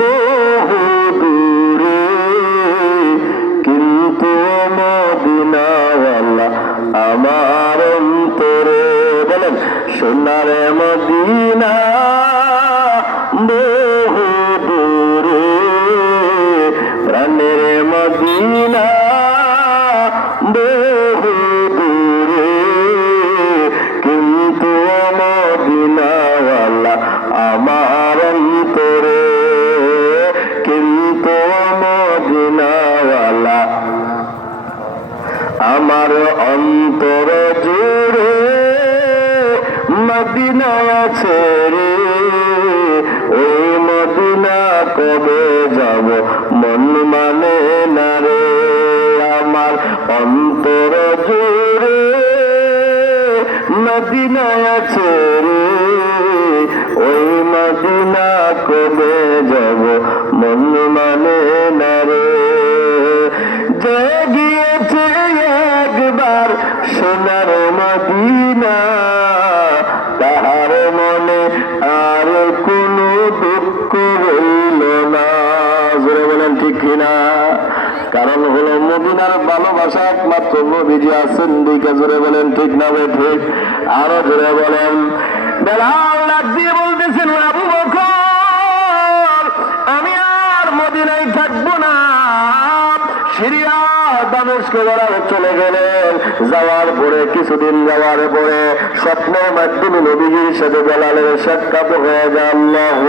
বহু দূরে, কিন্তু মদিনাওয়ালা আমার অন্তরে। বলেন সোনার মদিনা বহু দূরে, প্রাণের মদিনা বহু দূরে, কিন্তু মদিনাওয়ালা আমার অন্তরে, কিন্তু মদিনাওয়ালা আমার অন্তর জুড়ে মদিনা আছে রে। ওই মদিনা কবে যাব মন মানে না রে। আমার অন্তর জুড়ে মদিনা আছে রে। ওই মদিনা কবে যাব মন মানে না রে। যে গিয়েছে একবার সোনার মদিনা, তাহার মনে আর কোনো দুঃখ রইল না। জোরে বলেন ঠিক কিনা? কারণ হলো মদিনার ভালোবাসা একমাত্র নবীজি আছেন দিকে। জোরে বলেন ঠিক না ভাই ঠিক? আরো জোরে বলেন। বেলাল ডাক দিয়ে বলতেছেন, আবু বকর আমি আর মদিনায় থাকবো না। সিরিয়া দামেস্ক চলে গেলেন। যাওয়ার পরে কিছুদিন যাওয়ার পরে স্বপ্নের মাধ্যমে নবীজির সাথে বেলালের সাক্ষাৎ হয়ে যায়। আল্লাহু